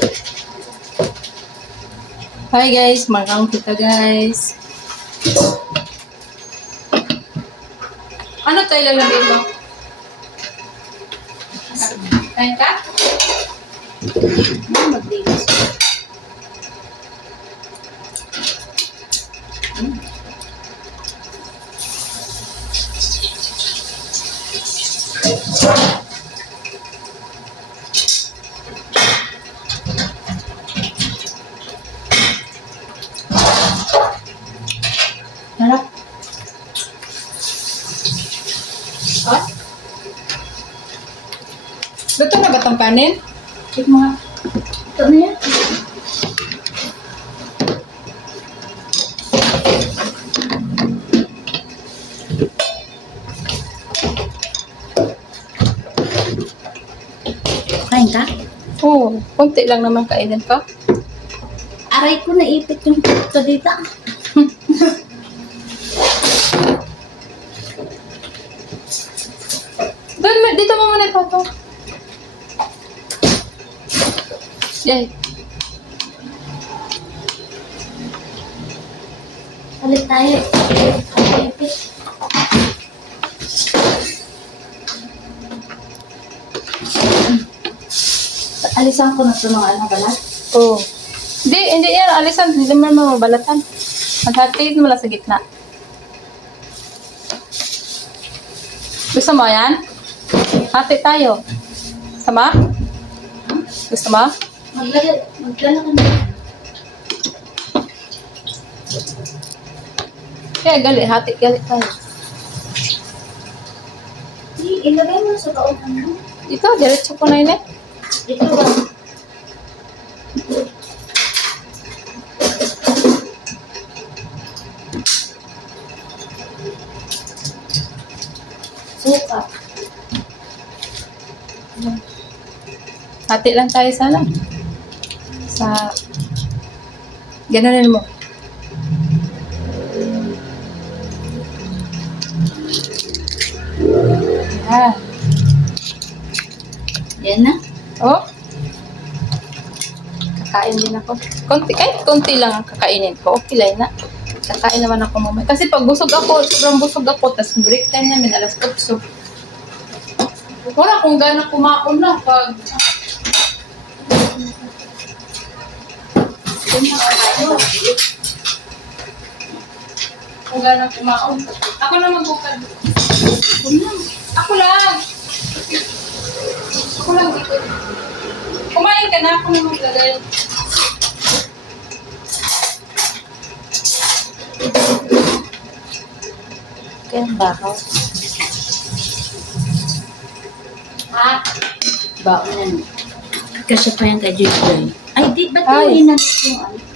Hi guys, magang kita guys. Ano tayo lalagay mo? Kain ka? Ano maglinis? Harap. What? Luto na ba itong kanin? Check mo nga. Ito na yan. Kain ka? Oo, konti lang naman kainin ko. Aray ko naipit yung puto dito. Ma- dito mo muna ito. to. Yay. Ulit tayo. Alisan ko na ito mga ano balat. Oo. Hindi, hindi yan. Alisan, hindi naman mabalatan. Maghatiin mo lang sa gitna. Gusto mo yan? Hati tayo. Sama? Gusto mo? Maglagay, maglalagay na. Kaya gali, hati, gali tayo. Ilagay mo sa kaunan mo. Ito, diretso ko na yun eh. Ito ba? Suka. Hati lang tayo sana. Sa... Ganonin mo. Yan. Yan na. Oh. Kakain din ako. Konti, kahit konti lang ang kakainin ko. Okay lang na. Kakain naman ako mamaya. Kasi pag busog ako, sobrang busog ako, tapos break time namin, alas 8. Wala kung gano'n kumaon na pag... Kung gano'n kumaon. Ako na magbukad. Ako lang. Ako lang dito. Kumain ka na, ako na maglagay. Kaya bakaw. Ah. Baon. Kasi pa yan kay Joy. Ay, di ba Ay. tayo inanit yung ano?